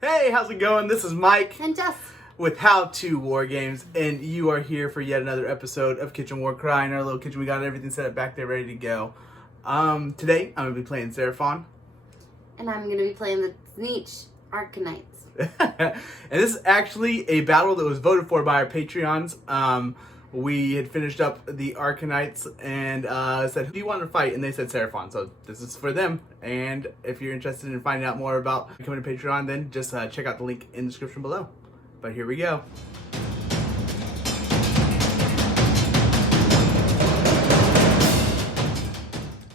Hey, how's it going? This is Mike And Jess. with How To War Games, and you are here for yet another episode of Kitchen WARCRY. In our little kitchen, we got everything set up back there, ready to go. Today, I'm going to be playing Seraphon. And I'm going to be playing the Tzeentch Arcanites. And this is actually a battle that was voted for by our Patreons. We had finished up the Arcanites and said, who do you want to fight? And they said Seraphon. So this is for them. And if you're interested in finding out more about becoming a Patreon, then just check out the link in the description below. But here we go.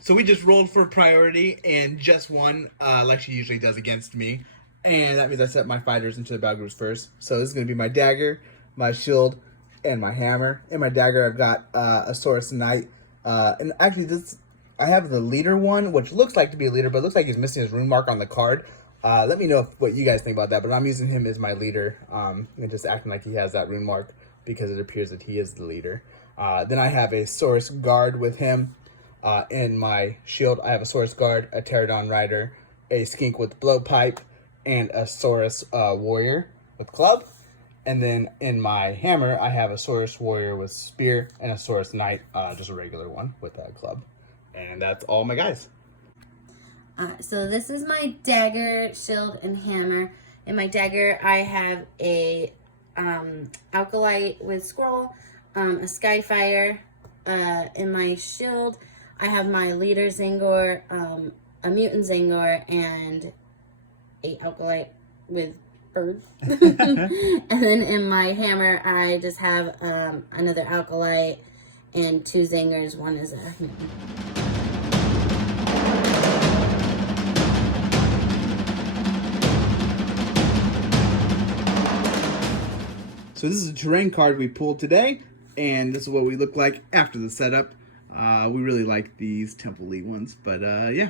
So we just rolled for priority and just won, like she usually does against me. And that means I set my fighters into the battle groups first. So this is going to be my dagger, my shield, and my hammer. In my dagger, I've got a Saurus Knight. And actually, I have the leader one, which looks like to be a leader, but it looks like he's missing his rune mark on the card. Let me know what you guys think about that, but I'm using him as my leader. And just acting like he has that rune mark because it appears that he is the leader. Then I have a Saurus Guard with him. In my shield, I have a Saurus Guard, a Terradon Rider, a Skink with blowpipe, and a Saurus Warrior with club. And then in my hammer, I have a Saurus Warrior with spear and a Saurus Knight, just a regular one with a club. And that's all my guys. So this is my dagger, shield, and hammer. In my dagger, I have a Acolyte with scroll, a Skyfire. In my shield, I have my leader Tzaangor, a mutant Tzaangor, and a Acolyte with bird. And then in my hammer, I just have another Acolyte and two Tzaangors. One is a mutant. So this is a terrain card we pulled today, and this is what we look like after the setup. We really like these Temple Elite ones, but yeah.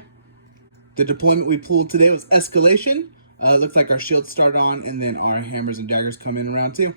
The deployment we pulled today was Escalation. Looks like our shields start on, and then our hammers and daggers come in round 2.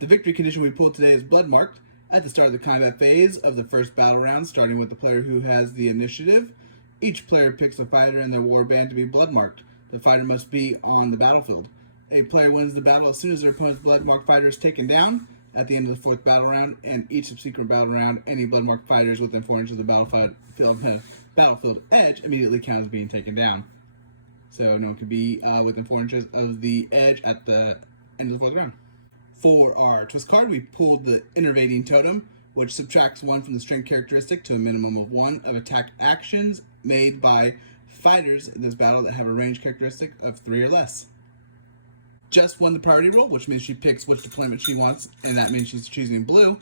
The victory condition we pulled today is Blood Marked. At the start of the combat phase of the first battle round, starting with the player who has the initiative, each player picks a fighter in their warband to be Blood Marked. The fighter must be on the battlefield. A player wins the battle as soon as their opponent's blood marked fighter is taken down at the end of the 4th battle round, and each subsequent battle round, any blood marked fighters within 4 inches of the battlefield edge immediately count as being taken down. So no one could be within 4 inches of the edge at the end of the 4th round. For our twist card, we pulled the Innervating Totem, which subtracts 1 from the strength characteristic to a minimum of 1 of attack actions made by fighters in this battle that have a range characteristic of 3 or less. Just won the priority roll, which means she picks which deployment she wants, and that means she's choosing blue.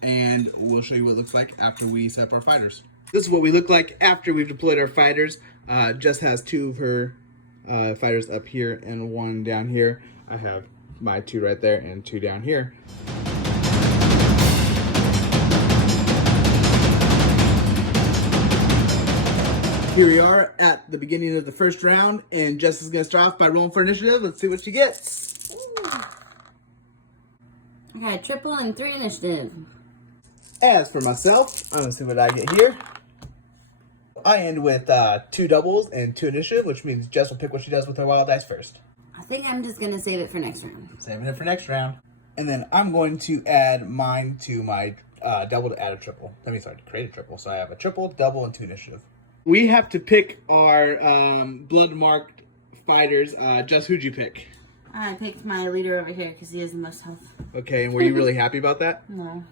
And we'll show you what it looks like after we set up our fighters. This is what we look like after we've deployed our fighters. Jess has 2 of her fighters up here and 1 down here. I have my 2 right there and 2 down here. Here we are at the beginning of the first round, and Jess is going to start off by rolling for initiative. Let's see what she gets. I got a triple and 3 initiative. As for myself, I'm going to see what I get here. I end with 2 doubles and 2 initiative, which means Jess will pick what she does with her wild dice first. I think I'm just going to save it for next round. Saving it for next round. And then I'm going to add mine to my double to add a triple. To create a triple. So I have a triple, double, and 2 initiative. We have to pick our blood-marked fighters. Jess, who'd you pick? I picked my leader over here because he has the most health. Okay, and were you really happy about that? No.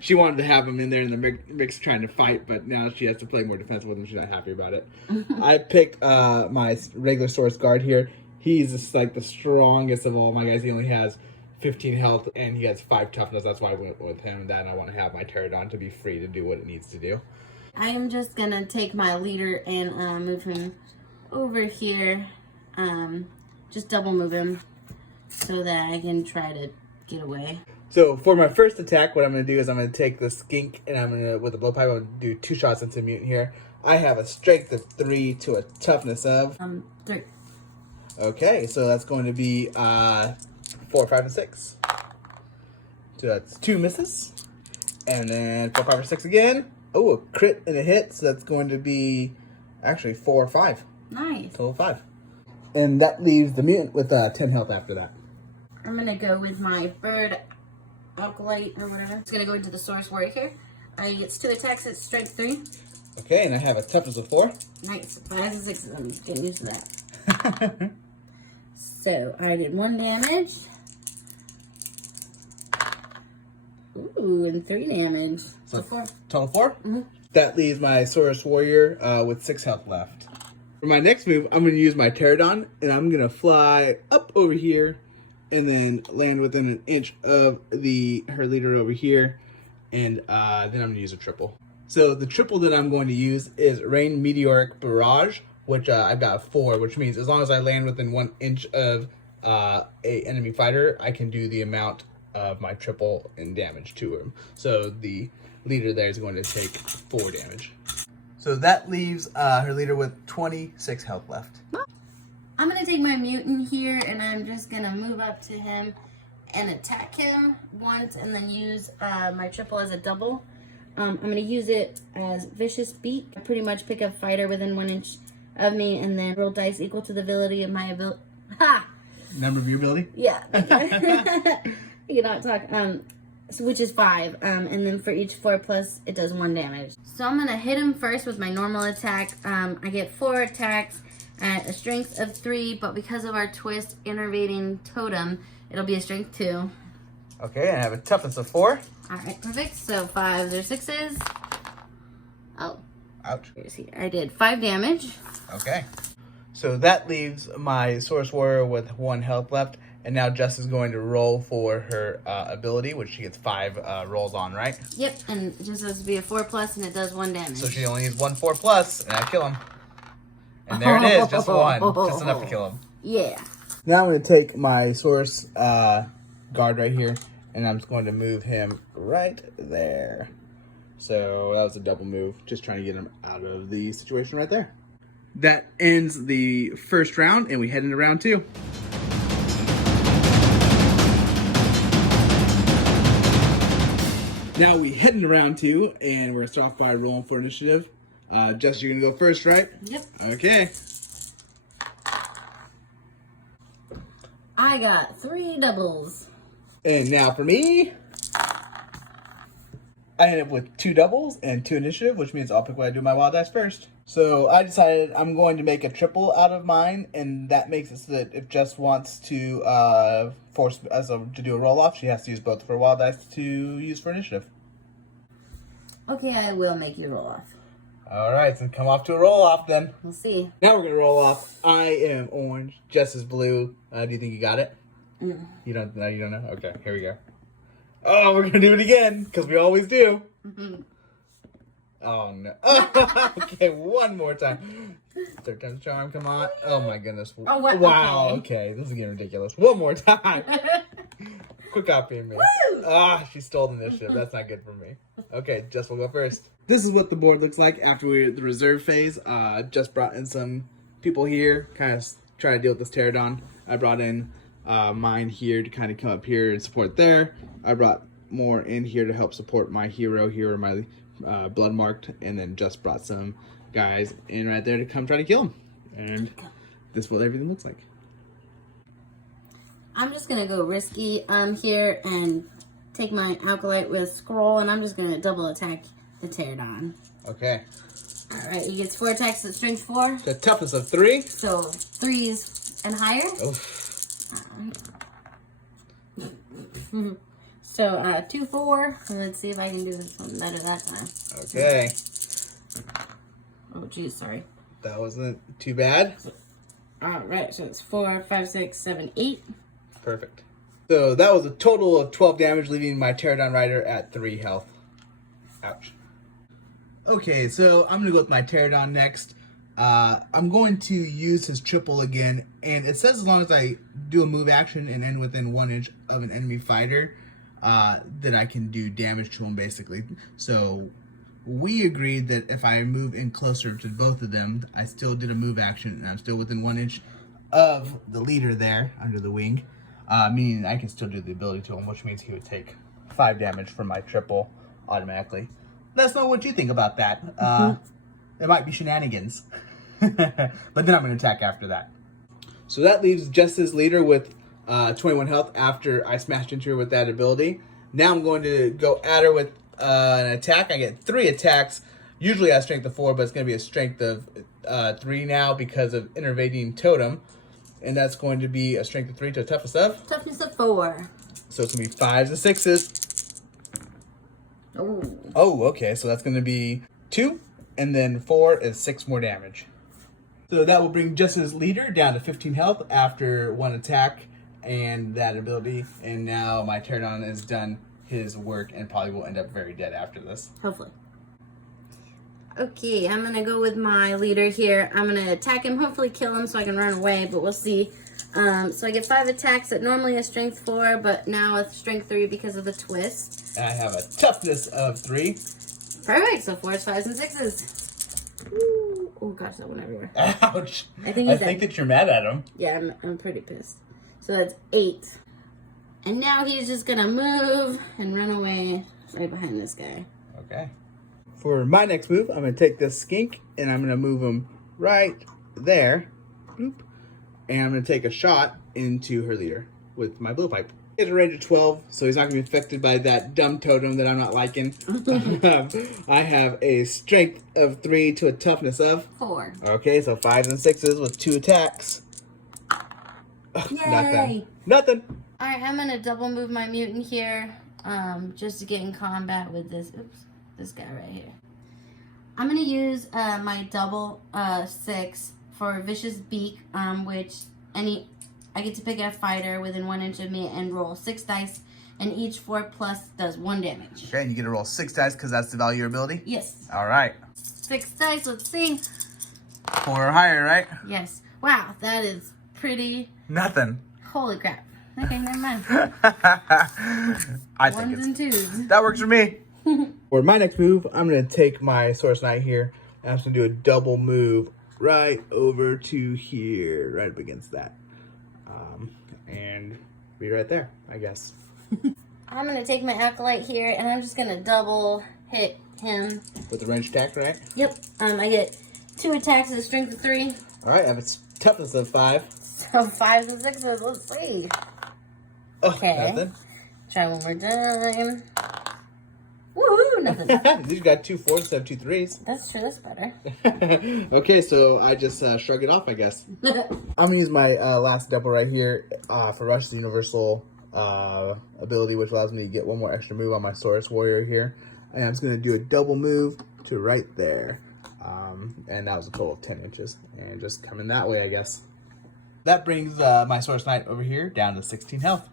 She wanted to have him in there in the mix trying to fight, but now she has to play more defensive with him. She's not happy about it. I picked my regular Saurus Guard here. He's just like the strongest of all my guys. He only has 15 health, and he has 5 toughness. That's why I went with him. Then I want to have my Terradon to be free to do what it needs to do. I am just going to take my leader and move him over here. Just double move him so that I can try to get away. So for my first attack, what I'm going to do is I'm going to take the Skink, and I'm going to, with the blowpipe, I'm going to do 2 shots into Mutant here. I have a strength of 3 to a toughness of 3. Okay, so that's going to be 4, 5, and 6. So that's 2 misses. And then 4, 5, or 6 again. Oh, a crit and a hit. So that's going to be actually 4 or 5. Nice. Total 5. And that leaves the mutant with 10 health after that. I'm gonna go with my bird Acolyte or whatever. It's gonna go into the Saurus Warrior. It's 2 attacks, it's strength 3. Okay, and I have a toughness of 4. Nice. 5s and 6s. I'm getting used to that. So I did 1 damage. Ooh, and 3 damage. So 4. Total 4? Mm-hmm. That leaves my Saurus Warrior with 6 health left. For my next move, I'm going to use my Terradon, and I'm going to fly up over here, and then land within an inch of her leader over here, and then I'm going to use a triple. So the triple that I'm going to use is Rain Meteoric Barrage, which I've got 4, which means as long as I land within 1 inch of a enemy fighter, I can do the amount of my triple in damage to him. So the leader there is going to take 4 damage. So that leaves her leader with 26 health left. I'm going to take my mutant here, and I'm just going to move up to him and attack him once, and then use my triple as a double. I'm going to use it as Vicious Beak. I pretty much pick a fighter within 1 inch of me, and then roll dice equal to the ability of my ability. Ha! Number of your ability? Yeah. You cannot talk. So which is 5. And then for each 4+, it does 1 damage. So I'm going to hit him first with my normal attack. I get 4 attacks at a strength of 3, but because of our twist innervating totem, it'll be a strength 2. Okay, and I have a toughness of 4. Alright, perfect. So 5s or 6s. Oh. Ouch. I did 5 damage. Okay. So that leaves my Saurus Warrior with 1 health left. And now Jess is going to roll for her ability, which she gets 5 rolls on, right? Yep, and it just has to be a 4+, and it does 1 damage. So she only needs 1 4+, and I kill him. And there it is, just 1. Just enough to kill him. Yeah. Now I'm going to take my Saurus Guard right here, and I'm just going to move him right there. So that was a double move, just trying to get him out of the situation right there. That ends the first round, and we head into round 2. Now we head into round 2, and we're going to start off by rolling for initiative. Jess, you're going to go first, right? Yep. Okay. I got 3 doubles. And now for me, I ended up with 2 doubles and 2 initiative, which means I'll pick what I do my wild dice first. So I decided I'm going to make a triple out of mine, and that makes it so that if Jess wants to force us to do a roll-off, she has to use both of her wild dice to use for initiative. Okay, I will make you roll off. All right, so come off to a roll-off then. We'll see. Now we're going to roll off. I am orange. Jess is blue. Do you think you got it? Mm. You don't know? Okay, here we go. Oh, we're going to do it again, because we always do. Mm-hmm. Oh, no. Okay, one more time. Third time's charm, come on. Oh, my goodness. Oh, what? Wow, okay, this is getting ridiculous. One more time. Quit copying me. Woo! Ah, she stole the initiative. That's not good for me. Okay, Jess will go first. This is what the board looks like after we're at the reserve phase. Just brought in some people here, kind of try to deal with this Terradon. I brought in mine here to kind of come up here and support there. I brought more in here to help support my hero. Here are my blood marked, and then just brought some guys in right there to come try to kill him. And this is what everything looks like. I'm just gonna go risky here and take my Acolyte with scroll, and I'm just gonna double attack the Terradon. Okay. Alright, he gets 4 attacks at strength 4. The toughness of 3. So 3s and higher. So 2 4. Let's see if I can do something better that time. Okay. Oh geez, sorry. That wasn't too bad. Alright, so it's 4, 5, 6, 7, 8. Perfect. So that was a total of 12 damage, leaving my Terradon Rider at 3 health. Ouch. Okay, so I'm going to go with my Terradon next. I'm going to use his triple again, and it says as long as I do a move action and end within 1 inch of an enemy fighter, that I can do damage to him, basically. So we agreed that if I move in closer to both of them, I still did a move action, and I'm still within 1 inch of the leader there, under the wing, meaning I can still do the ability to him, which means he would take 5 damage from my triple automatically. Let us know what you think about that. It might be shenanigans. But then I'm going to attack after that. So that leaves Jess's leader with 21 health after I smashed into her with that ability. Now I'm going to go at her with an attack. I get 3 attacks. Usually I have strength of 4, but it's going to be a strength of 3 now because of Innervating Totem. And that's going to be a strength of 3 to a toughness of? Toughness of 4. So it's going to be 5s and 6s. Oh, okay. So that's going to be 2, and then 4 is 6 more damage. So that will bring Jess's leader down to 15 health after 1 attack and that ability. And now my Terradon has done his work and probably will end up very dead after this. Hopefully. Okay, I'm going to go with my leader here. I'm going to attack him, hopefully kill him so I can run away, but we'll see. So I get 5 attacks at normally a strength 4, but now a strength 3 because of the twist. And I have a toughness of 3. Perfect, so 4s, 5s, and 6s. Ooh. Oh gosh, that went everywhere. Ouch. I think that you're mad at him. Yeah, I'm pretty pissed. So that's 8. And now he's just going to move and run away right behind this guy. Okay. For my next move, I'm going to take this Skink, and I'm going to move him right there. Boop. And I'm going to take a shot into her leader with my blue pipe. He has a range of 12, so he's not going to be affected by that dumb totem that I'm not liking. I have a strength of 3 to a toughness of 4. Okay, so 5s and 6s with 2 attacks. Yay! Nothing. Alright, I'm going to double move my mutant here just to get in combat with this. Oops. This guy right here. I'm going to use my double 6 for Vicious Beak, which I get to pick a fighter within 1 inch of me and roll 6 dice, and each 4 plus does 1 damage. Okay, and you get to roll 6 dice because that's the value of your ability? Yes. All right. 6 dice, let's see. 4 or higher, right? Yes. Wow, that is pretty... Nothing. Holy crap. Okay, never mind. I Ones and 2s. That works for me. For my next move, I'm going to take my Saurus Knight here, and I'm just going to do a double move right over to here, right up against that. And be right there, I guess. I'm going to take my Acolyte here, and I'm just going to double hit him. With the range attack, right? Yep. I get 2 attacks at a strength of 3. All right, I have a toughness of 5. So 5s and 6s, let's see. Oh, Okay. nothing. Try one more time. Woohoo, nothing. You got 2 4s instead of 2 3s. That's true, that's better. Okay, so I just shrug it off, I guess. I'm going to use my last double right here for Rush's Universal ability, which allows me to get 1 more extra move on my Saurus Warrior here. And I'm just going to do a double move to right there. And that was a total of 10 inches. And just coming that way, I guess. That brings my Saurus Knight over here down to 16 health.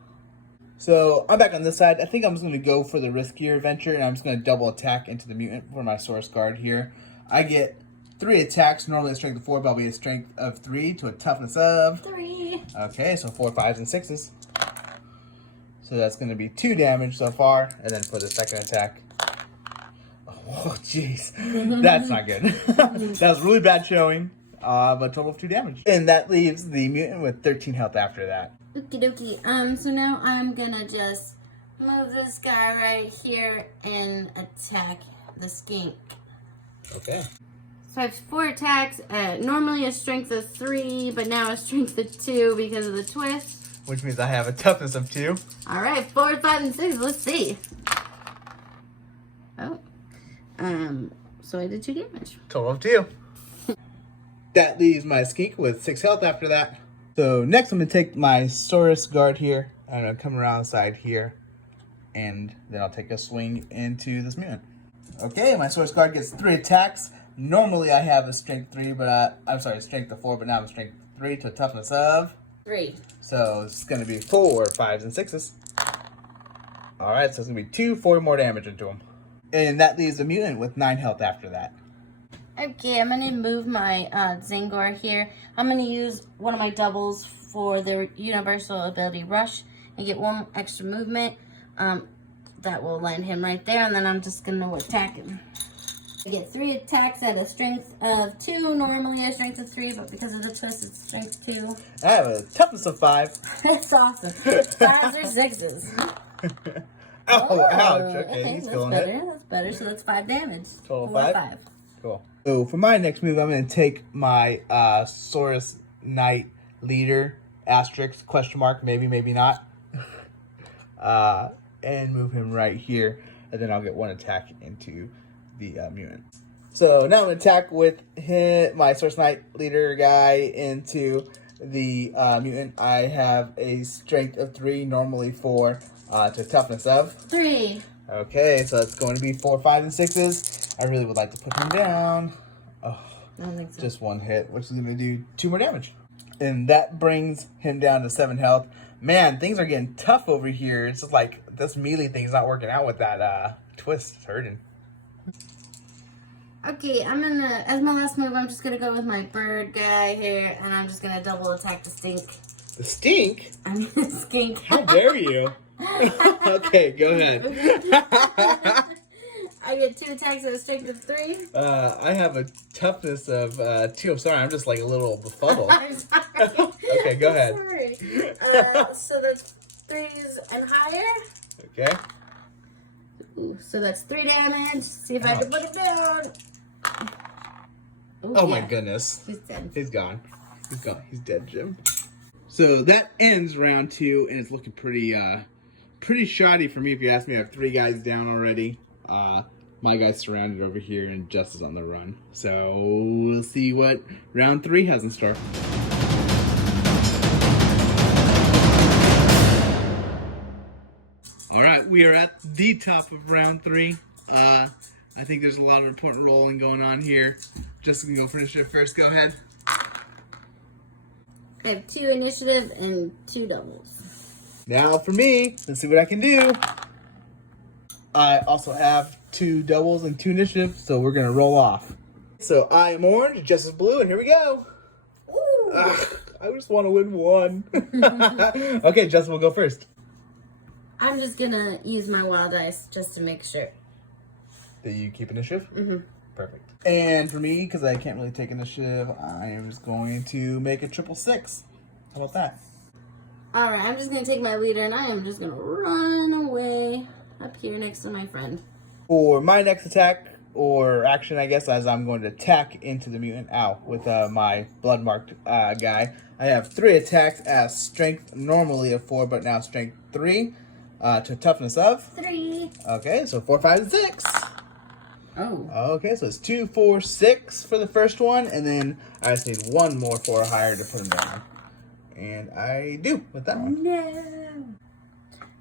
So I'm back on this side. I think I'm just going to go for the riskier venture, and I'm just going to double attack into the mutant for my Saurus Guard here. I get 3 attacks, normally a strength of 4, but I'll be a strength of 3 to a toughness of 3. Okay, so 4 5s and 6s. So that's going to be 2 damage so far, and then for the second attack. Oh, jeez. That's not good. That was really bad showing, but total of 2 damage. And that leaves the mutant with 13 health after that. Okie dokie. So now I'm gonna just move this guy right here and attack the Skink. Okay. So I have 4 attacks. Normally a strength of 3, but now a strength of 2 because of the twist. Which means I have a toughness of 2. Alright, 4, 5, and 6. Let's see. Oh. So I did 2 damage. Total of 2. That leaves my Skink with 6 health after that. So next I'm going to take my Saurus Guard here. I'm going to come around the side here. And then I'll take a swing into this mutant. Okay, my Saurus Guard gets 3 attacks. Normally I have a strength 3, but I'm sorry, strength of 4, but now I'm strength 3 to a toughness of 3. So it's going to be 4 5s and 6s. Alright, so it's going to be 4 more damage into him. And that leaves the mutant with 9 health after that. Okay, I'm going to move my Tzaangor here. I'm going to use one of my doubles for the universal ability Rush and get 1 extra movement. That will land him right there, and then I'm just going to attack him. I get 3 attacks at a strength of 2, normally a strength of 3, but because of the twist, it's strength 2. I have a toughness of 5. That's awesome. 5s or 6s. Oh, ouch. Okay, he's that's feeling better. it. That's better. So that's 5 damage. Total 4, 5? 5. Cool. So for my next move, I'm going to take my Saurus Knight leader, asterisk, question mark, maybe, maybe not. And move him right here. And then I'll get 1 attack into the mutant. So now I'm going to attack with my Source Knight leader guy into the mutant. I have a strength of 3, normally 4, to toughness of 3. Okay, so it's going to be 4, 5, and 6s. I really would like to put him down. Oh, I don't think so. just 1 hit, which is going to do 2 more damage. And that brings him down to 7 health. Man, things are getting tough over here. It's just like this melee thing's not working out with that twist. It's hurting. Okay, I'm gonna, as my last move, I'm just gonna go with my bird guy here, and I'm just gonna double attack the stink. The stink? I mean, the skink. How dare you? Okay, go ahead. I get 2 attacks at a strength of 3. I have a toughness of 2. I'm sorry, I'm just like a little befuddled. I'm sorry. Okay, go ahead. Sorry. So that's 3s and higher. Okay. Ooh, so that's 3 damage. See if I can put it down. Ooh, Oh my goodness. He's dead. He's gone. He's gone. He's dead, Jim. So that ends round 2, and it's looking pretty shoddy for me. If you ask me, I have 3 guys down already. My guy's surrounded over here, and Jess is on the run. So we'll see what round 3 has in store. All right, we are at the top of round 3. I think there's a lot of important rolling going on here. Jess, we can go for initiative first. Go ahead. I have 2 initiative and 2 doubles. Now for me, let's see what I can do. I also have 2 doubles and 2 initiative, so we're gonna roll off. So I am orange, Jess is blue, and here we go. I just want to win 1. Okay, Jess will go first. I'm just gonna use my wild dice just to make sure. Do you keep initiative? Mm-hmm. Perfect. And for me, because I can't really take initiative, I am just going to make a 666. How about that? Alright, I'm just gonna take my leader and I am just gonna run away up here next to my friend. For my next attack, or action, I guess, as I'm going to attack into the mutant with my blood marked guy. I have 3 attacks as strength, normally of 4, but now strength 3, to toughness of 3. Okay, so 4, 5, and 6. Oh. Okay, so it's 2, 4, 6 for the first one, and then I just need 1 more 4 or higher to put him down. And I do with that one. No.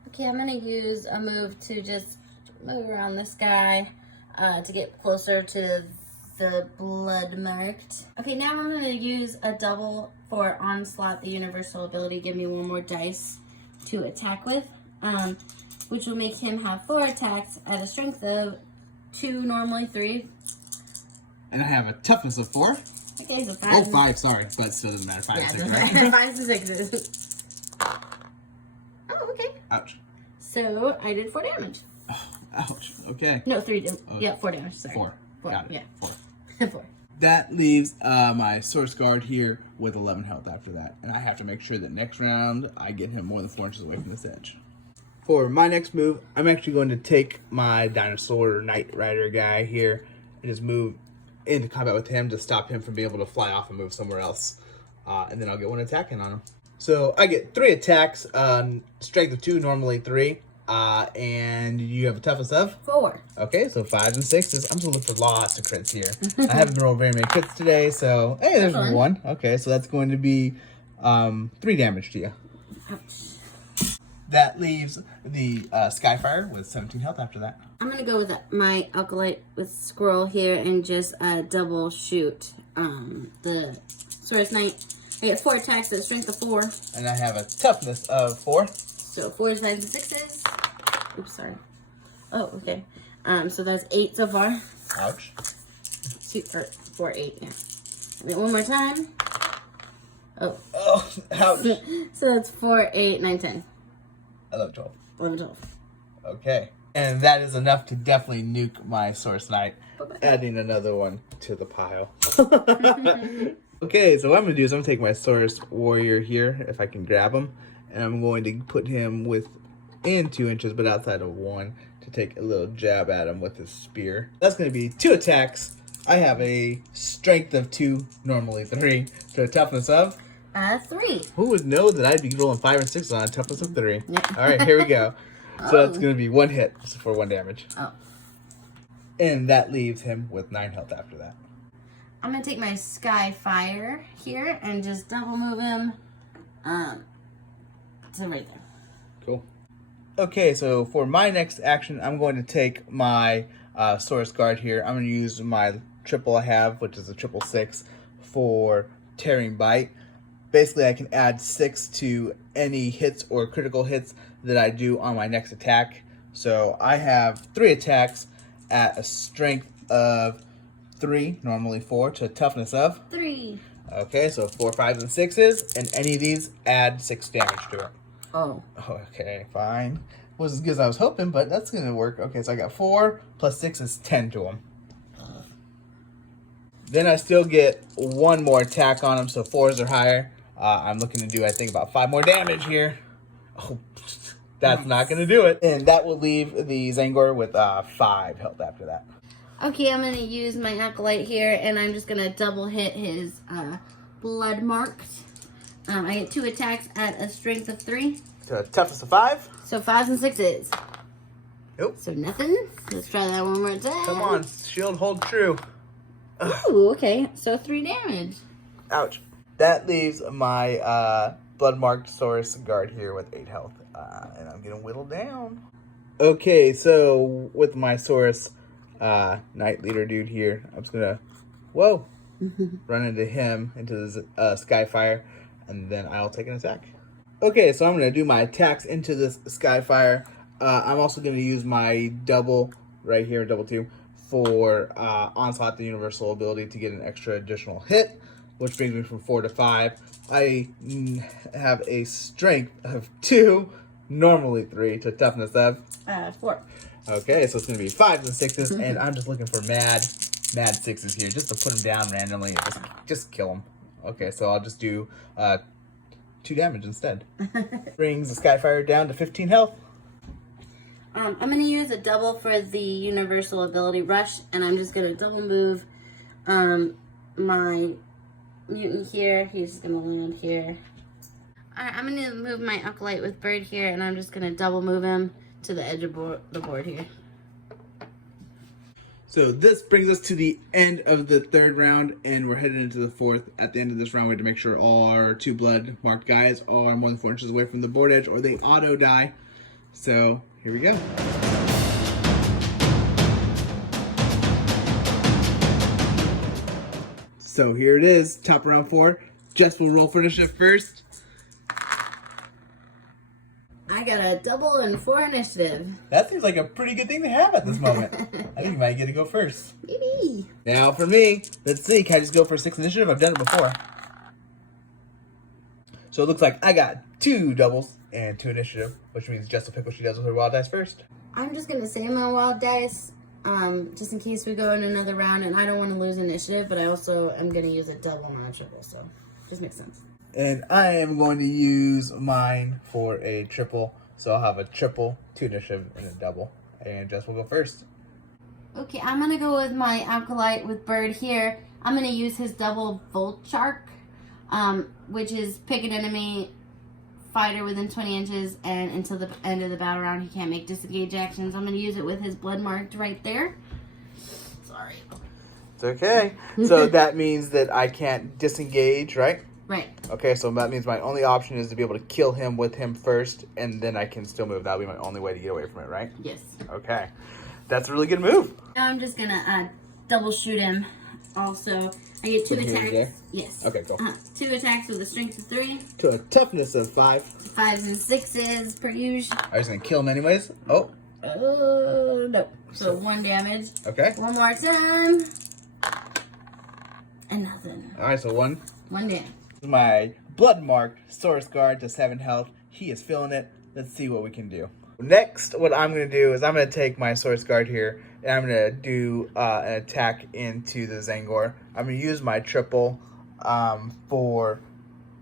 Okay, I'm gonna use a move to just move around this guy to get closer to the blood marked. Okay, now I'm gonna use a double for Onslaught, the universal ability. Give me 1 more dice to attack with, which will make him have 4 attacks at a strength of 2, normally 3. And I have a toughness of 4. Okay, so 5. Oh, 5, sorry, but it still doesn't matter. 5 Yeah, and it 6, doesn't right? matter. 5 to 6. Oh, okay. Ouch. So I did 4 damage. Oh, ouch. Okay. No, 3. Yeah, 4 damage. Sorry. 4. 4. Got it. Yeah. 4. 4. That leaves my Saurus Guard here with 11 health after that. And I have to make sure that next round I get him more than 4 inches away from this edge. For my next move, I'm actually going to take my Dinosaur Knight Rider guy here and just move into combat with him to stop him from being able to fly off and move somewhere else. And then I'll get 1 attack in on him. So I get 3 attacks, strength of 2, normally 3. And you have a toughness of? 4. Okay, so 5 and 6s. I'm just looking for lots of crits here. I haven't rolled very many crits today, so hey, there's 1. Okay, so that's going to be 3 damage to you. Ouch. That leaves the Skyfire with 17 health after that. I'm gonna go with my Acolyte with Squirrel here and just double shoot the Saurus Knight. I get 4 attacks at a strength of 4. And I have a toughness of 4. So 4s, 5s, and 6s. Oops, sorry. Oh, okay. So that's 8 so far. Ouch. 4, 8, yeah. Wait, 1 more time. Oh. Oh, ouch. So that's 4, 8, 9, 10. 11, 12. 11, 12. Okay. And that is enough to definitely nuke my Saurus Knight. Bye-bye. Adding another one to the pile. Okay, so what I'm going to do is I'm going to take my Saurus Warrior here, if I can grab him. And I'm going to put him within 2 inches, but outside of 1, to take a little jab at him with his spear. That's going to be 2 attacks. I have a strength of 2, normally 3, to a toughness of 3. Who would know that I'd be rolling 5 and 6 on a toughness of 3? Yeah. All right, here we go. So that's going to be 1 hit for 1 damage. Oh. And that leaves him with 9 health after that. I'm going to take my Skyfire here and just double move him to right there. Cool. Okay, so for my next action, I'm going to take my Saurus Guard here. I'm going to use my triple I have, which is a 666, for Tearing Bite. Basically, I can add 6 to any hits or critical hits that I do on my next attack. So I have 3 attacks at a strength of 3, normally 4, to a toughness of 3. Okay, so 4, 5s, and 6s, and any of these add 6 damage to it. Oh. Okay, fine. Wasn't as good as I was hoping, but that's going to work. Okay, so I got 4 plus 6 is 10 to him. Then I still get 1 more attack on him, so 4s are higher. I'm looking to do, I think, about 5 more damage here. Oh, that's not going to do it. And that will leave the Tzaangor with 5 health after that. Okay, I'm going to use my Acolyte here, and I'm just going to double hit his blood marked. I get 2 attacks at a strength of 3. So toughness of 5. So 5s and 6s. Nope. So nothing. Let's try that one more time. Come on, shield hold true. Ooh, okay. So 3 damage. Ouch. That leaves my blood-marked Saurus Guard here with 8 health. And I'm getting whittled down. Okay, so with my Saurus Knight Leader dude here, I'm just going to, run into him, into the Skyfire, and then I'll take an attack. Okay, so I'm going to do my attacks into this Skyfire. I'm also going to use my double, right here, double 2, for Onslaught, the universal ability, to get an extra additional hit, which brings me from 4 to 5. I have a strength of 2, normally 3, to toughness of 4. Okay, so it's going to be 5s and 6s, and I'm just looking for mad 6s here, just to put them down randomly and just kill them. Okay, so I'll just do 2 damage instead. Brings the Skyfire down to 15 health. I'm going to use a double for the universal ability Rush, and I'm just going to double move my mutant here. He's just going to land here. Alright, I'm going to move my Acolyte with Bird here, and I'm just going to double move him to the edge of the board here. So this brings us to the end of the 3rd round, and we're headed into the 4th. At the end of this round, we have to make sure all our 2 blood marked guys are more than 4 inches away from the board edge, or they auto die. So here we go. So here it is, top of round 4. Jess will roll for initiative first. I got a double and 4 initiative. That seems like a pretty good thing to have at this moment. I think you might get to go first. Maybe. Now for me, let's see, can I just go for 6 initiative? I've done it before. So it looks like I got 2 doubles and 2 initiative, which means Jess will pick what she does with her wild dice first. I'm just going to save my wild dice, just in case we go in another round, and I don't want to lose initiative, but I also am going to use a double, not a triple, so just makes sense. And I am going to use mine for a triple, so I'll have a triple, 2 initiative, and a double. And Jess will go first. Okay, I'm going to go with my Acolyte with Bird here. I'm going to use his double Vulcharc, which is pick an enemy fighter within 20 inches, and until the end of the battle round, he can't make disengage actions. I'm going to use it with his blood marked right there. Sorry. It's okay. So that means that I can't disengage, right? Right. Okay, so that means my only option is to be able to kill him with him first, and then I can still move. That'll be my only way to get away from it, right? Yes. Okay. That's a really good move. Now I'm just going to double shoot him. Also, I get 2 attacks. Yes. Okay, cool. 2 attacks with a strength of 3. To a toughness of 5. 5s and 6s per usual. I was going to kill him anyways. Oh. No. So 1 damage. Okay. 1 more time. And nothing. Alright, so 1. 1 damage. My blood-marked Saurus Guard to 7 health. He is feeling it. Let's see what we can do. Next, what I'm going to do is I'm going to take my Saurus Guard here, and I'm going to do an attack into the Tzaangor. I'm going to use my triple for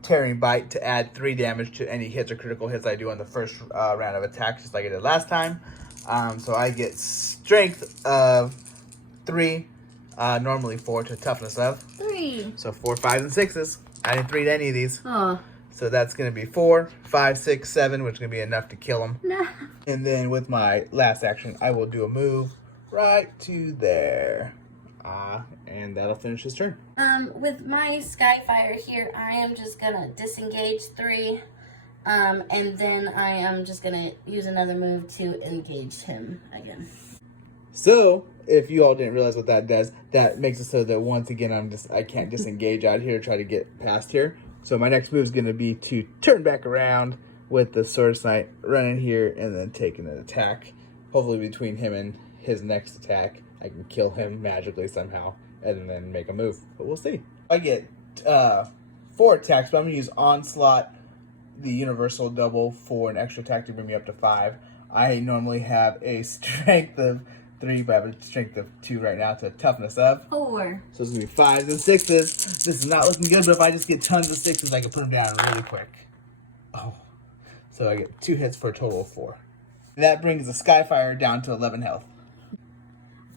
Tearing Bite to add 3 damage to any hits or critical hits I do on the first round of attacks, just like I did last time. So I get strength of 3, normally 4, to toughness of 3. So 4, 5s, and 6s. I didn't 3 to any of these. Oh. So that's going to be 4, 5, 6, 7, which is going to be enough to kill him. No. And then with my last action, I will do a move right to there. And that'll finish his turn. With my Skyfire here, I am just going to disengage 3. And then I am just going to use another move to engage him again. So, if you all didn't realize what that does, that makes it so that once again I can't disengage out here, try to get past here. So my next move is going to be to turn back around with the Saurus Knight, running here and then taking an attack. Hopefully between him and his next attack, I can kill him magically somehow and then make a move. But we'll see. I get 4 attacks, but I'm going to use Onslaught, the universal double, for an extra attack to bring me up to 5. I normally have a strength of 3, but I have a strength of 2 right now to a toughness of 4. So it's going to be 5s and 6s. This is not looking good, but if I just get tons of 6s, I can put them down really quick. Oh. So I get 2 hits for a total of 4. That brings the Skyfire down to 11 health.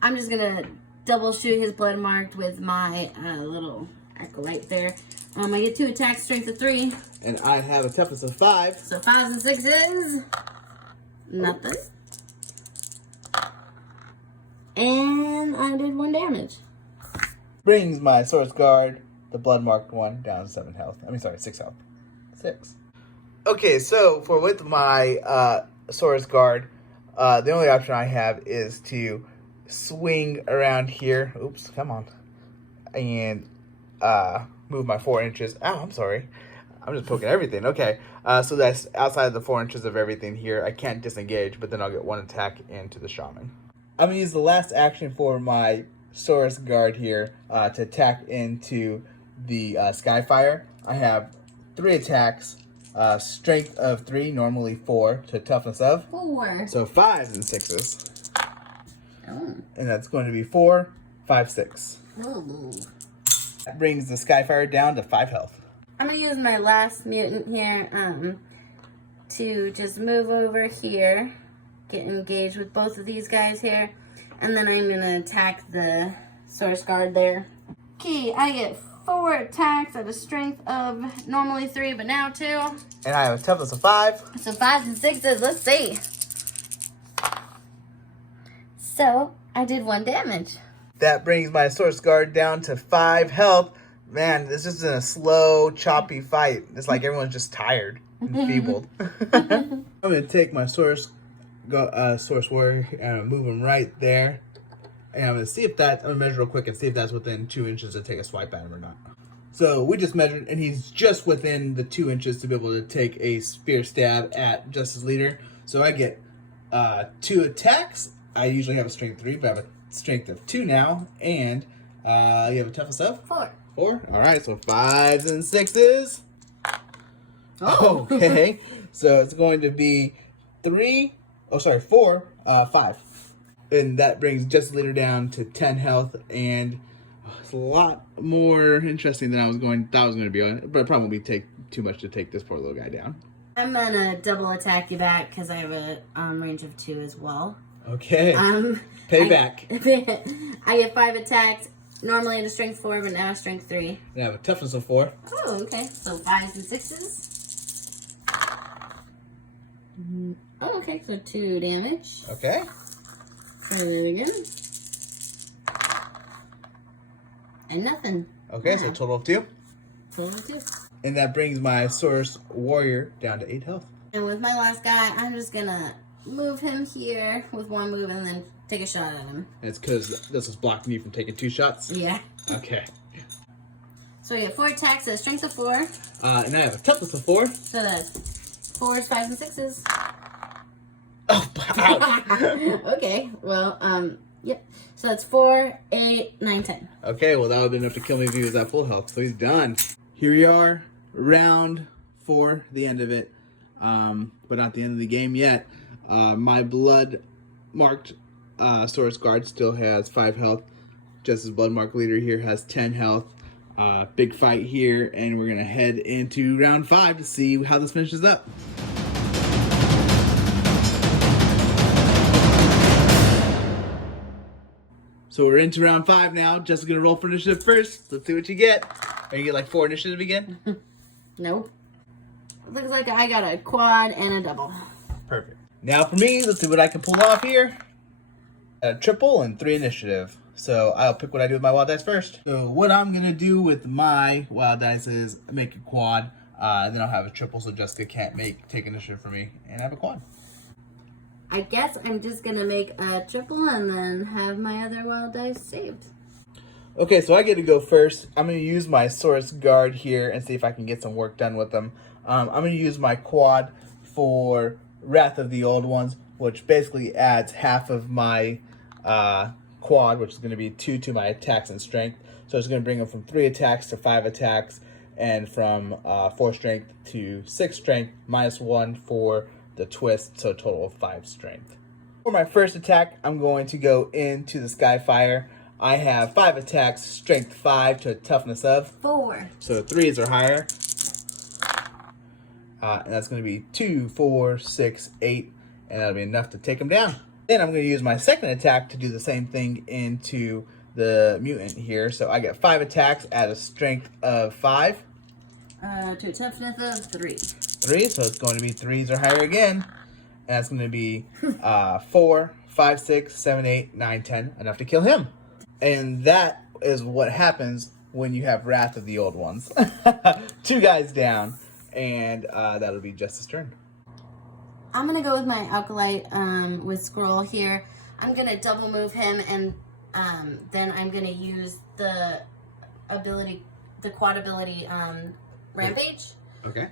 I'm just going to double shoot his blood marked with my little Acolyte there. I get 2 attacks, strength of 3. And I have a toughness of 5. So 5s and 6s. Nothing. And I did 1 damage. Brings my Saurus Guard, the blood marked one, down to 7 health. 6 health. 6. Okay, so with my Saurus Guard, the only option I have is to swing around here. Oops, come on. And move my 4 inches. Ow, I'm sorry. I'm just poking everything. Okay, so that's outside of the 4 inches of everything here. I can't disengage, but then I'll get 1 attack into the Shaman. I'm going to use the last action for my Saurus Guard here to attack into the Skyfire. I have 3 attacks, strength of 3, normally 4, to toughness of 4. So 5s and 6s. Oh. And that's going to be 4, 5, 6. Ooh. That brings the Skyfire down to 5 health. I'm going to use my last mutant here to just move over here, get engaged with both of these guys here, and then I'm going to attack the Saurus Guard there. Okay, I get 4 attacks at a strength of normally 3, but now 2. And I have a toughness of 5. So 5s and 6s, let's see. So, I did 1 damage. That brings my Saurus Guard down to 5 health. Man, this isn't a slow, choppy fight. It's like everyone's just tired and feebled. I'm going to take my Saurus Warrior and move him right there. And I'm going to see if that, I'm going to measure real quick and see if that's within 2 inches to take a swipe at him or not. So we just measured, and he's just within the 2 inches to be able to take a spear stab at Justice Leader. So I get 2 attacks. I usually have a strength 3, but I have a strength of 2 now. And you have a toughness of? 4. 4? Alright, so 5s and 6s. Oh. Okay, so it's going to be 4, 5. And that brings Justice Leader down to 10 health, and it's a lot more interesting than I thought I was going to be on, but it probably take too much to take this poor little guy down. I'm going to double attack you back because I have a range of 2 as well. Okay, payback. I get 5 attacks. Normally at a strength 4, but now a strength 3. And I have a toughness of 4. Oh, okay. So 5s and 6s. Oh, okay. So 2 damage. Okay. Try that again. And nothing. Okay, so total of 2. Total of 2. And that brings my Saurus Warrior down to 8 health. And with my last guy, I'm just going to move him here with 1 move and then take a shot at him. And it's because this is blocking you from taking 2 shots? Yeah. Okay. So we get 4 attacks at a strength of 4. And I have a toughness of 4. So that's 4s, 5s, and 6s. Oh, ouch. Okay. Well, yep. So that's 4, 8, 9, 10. Okay, well that would have been enough to kill me if he was at full health. So he's done. Here we are, round 4, the end of it. But not the end of the game yet. My blood marked Saurus Guard still has 5 health. Just as blood mark leader here has 10 health. Big fight here, and we're gonna head into round 5 to see how this finishes up. So we're into round 5 now. Just gonna roll for initiative first. Let's see what you get. Are you get like 4 initiative again? Nope. It looks like I got a quad and a double. Perfect. Now for me, let's see what I can pull off here. A triple and 3 initiative. So I'll pick what I do with my wild dice first. So what I'm gonna do with my wild dice is make a quad. Then I'll have a triple, so Jessica can't take initiative for me, and have a quad. I guess I'm just gonna make a triple and then have my other wild dice saved. Okay, so I get to go first. I'm gonna use my Saurus Guard here and see if I can get some work done with them. I'm gonna use my quad for Wrath of the Old Ones, which basically adds half of my quad, which is going to be 2 to my attacks and strength. So it's going to bring them from 3 attacks to 5 attacks, and from 4 strength to 6 strength, -1 for the twist, so a total of 5 strength. For my first attack, I'm going to go into the Skyfire. I have 5 attacks, strength 5 to a toughness of 4. So 3s are higher. And that's going to be 2, 4, 6, 8, and that'll be enough to take him down. Then I'm going to use my second attack to do the same thing into the mutant here. So I get 5 attacks at a strength of 5. To a toughness of 3. 3, so it's going to be 3s or higher again. And that's going to be 4, 5, 6, 7, 8, 9, 10. Enough to kill him. And that is what happens when you have Wrath of the Old Ones. 2 guys down. And that'll be Jess's turn. I'm going to go with my Acolyte with Scroll here. I'm going to double move him, and then I'm going to use the quad ability, Rampage. Okay.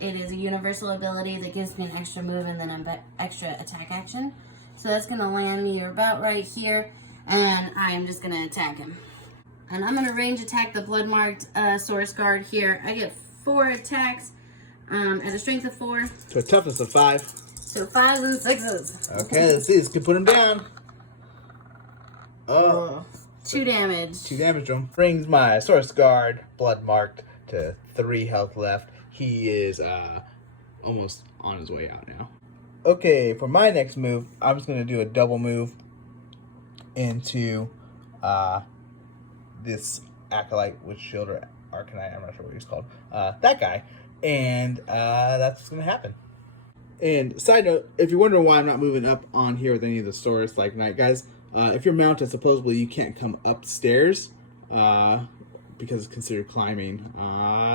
It is a universal ability that gives me an extra move and then an extra attack action. So that's going to land me about right here, and I am just going to attack him. And I'm going to range attack the blood-marked Saurus Guard here. I get 4 attacks at a strength of 4. To a toughness of 5. So 5s and 6s. Okay, let's see. This could put him down. Oh. 2 damage. 2 damage to him. Brings my Saurus Guard, blood marked, to 3 health left. He is almost on his way out now. Okay, for my next move, I'm just going to do a double move into this Acolyte with Shield or Arcanite. I'm not sure what he's called. That guy. And that's what's going to happen. And side note, if you're wondering why I'm not moving up on here with any of the Saurus like Knight guys, if you're mounted, supposedly you can't come upstairs because it's considered climbing.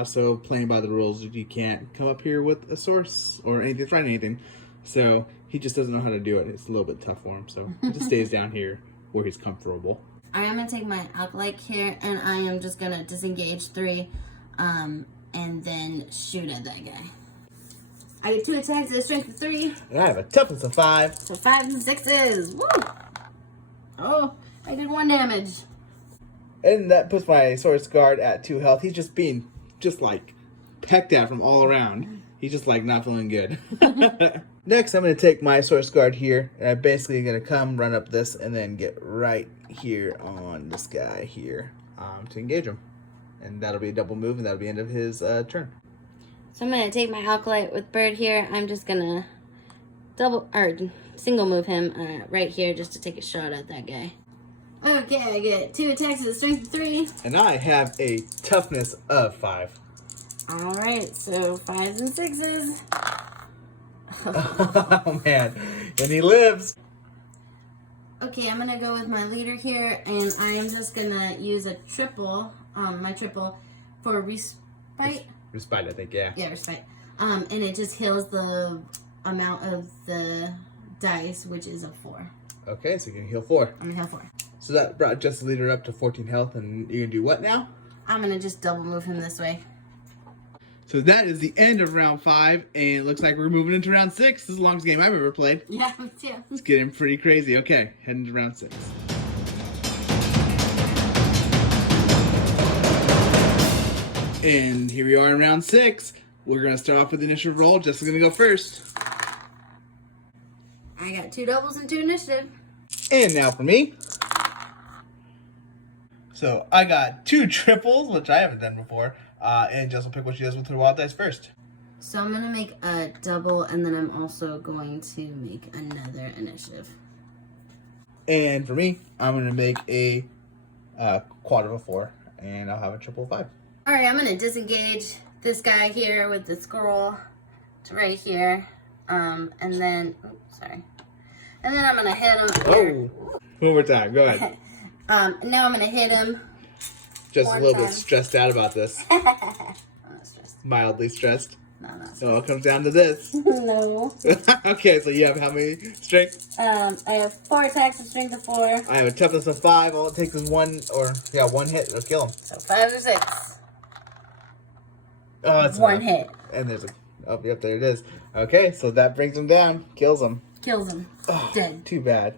So playing by the rules, you can't come up here with a Saurus or anything, trying anything. So he just doesn't know how to do it. It's a little bit tough for him. So he just stays down here where he's comfortable. I am going to take my Acolyte here, and I am just going to disengage 3 and then shoot at that guy. I get 2 attacks at a strength of 3. And I have a toughness of 5. So 5s and 6s. Woo! Oh, I did 1 damage. And that puts my Saurus Guard at 2 health. He's just being like pecked at from all around. He's just like not feeling good. Next, I'm going to take my Saurus Guard here. And I'm basically going to come, run up this, and then get right here on this guy here to engage him. And that'll be a double move, and that'll be the end of his turn. So I'm going to take my Acolyte with Bird here. I'm just going to single move him right here just to take a shot at that guy. Okay, I get 2 attacks at a strength of 3. And I have a toughness of 5. Alright, so 5s and 6s. Oh, man. And he lives. Okay, I'm going to go with my leader here, and I am just going to use a triple, my triple, for Respite. Respite, I think, yeah. Yeah, Respite. And it just heals the amount of the dice, which is a 4. Okay, so you can heal 4. I'm going to heal 4. So that brought Just the Leader up to 14 health, and you're going to do what now? I'm going to just double move him this way. So that is the end of round 5, and it looks like we're moving into round 6. This is the longest game I've ever played. Yeah, me too. It's getting pretty crazy. Okay, heading to round 6. And here we are in round 6. We're going to start off with the initiative roll. Jessica's going to go first. I got 2 doubles and 2 initiative. And now for me. So I got 2 triples, which I haven't done before. And Jess will pick what she does with her wild dice first. So I'm going to make a double, and then I'm also going to make another initiative. And for me, I'm going to make a quad of a 4, and I'll have a triple of 5. Alright, I'm gonna disengage this guy here with the scroll to right here. And then, oops, sorry. And then I'm gonna hit him. Oh, one more time. Go ahead. Now I'm gonna hit him. Just a little bit stressed out about this. I'm not stressed. Mildly stressed. No, I'm not stressed. So it comes down to this. No. Okay, so you have how many strength? I have 4 attacks with strength of 4. I have a toughness of 5. All it takes is one hit. It'll kill him. So 5 or 6. Oh, that's one enough. hit. And there's a... Oh, yep, there it is. Okay, so that brings him down. Kills him. Kills him. Oh, Dead. Too bad.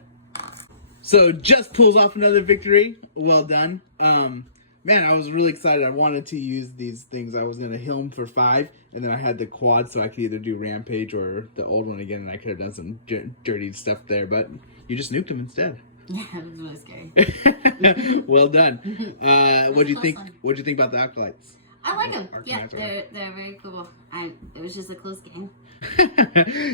So just pulls off another victory. Well done. Man, I was really excited. I wanted to use these things. I was going to heal him for 5, and then I had the quad, so I could either do Rampage or the old one again, and I could have done some dirty stuff there, but you just nuked him instead. Yeah, it was really scary. Well done. What'd you think? What'd you think about the Acolytes? I like them. Yeah, Arcanites, they're very cool. It was just a close game.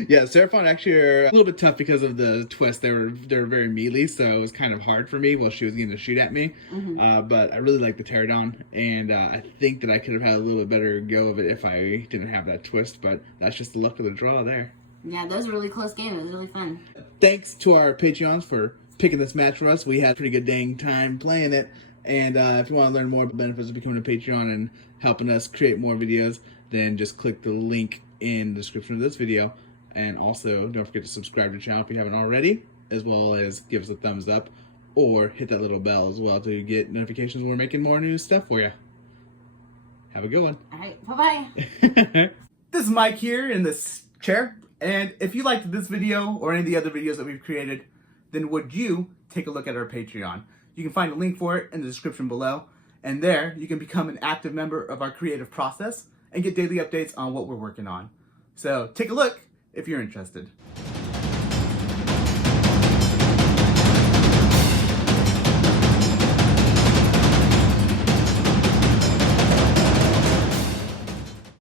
Yeah, Seraphon actually are a little bit tough because of the twist. They're very melee, so it was kind of hard for me while she was getting to shoot at me. But I really like the Terradon, and I think that I could have had a little bit better go of it if I didn't have that twist. But that's just the luck of the draw there. Yeah, that was a really close game. It was really fun. Thanks to our Patreons for picking this match for us. We had a pretty good dang time playing it. And if you want to learn more about the benefits of becoming a Patreon and helping us create more videos, then just click the link in the description of this video. And also, don't forget to subscribe to the channel if you haven't already, as well as give us a thumbs up or hit that little bell as well to get notifications when we're making more new stuff for you. Have a good one. All right, bye-bye. This is Mike here in this chair. And if you liked this video or any of the other videos that we've created, then would you take a look at our Patreon? You can find a link for it in the description below. And there, you can become an active member of our creative process and get daily updates on what we're working on. So take a look if you're interested.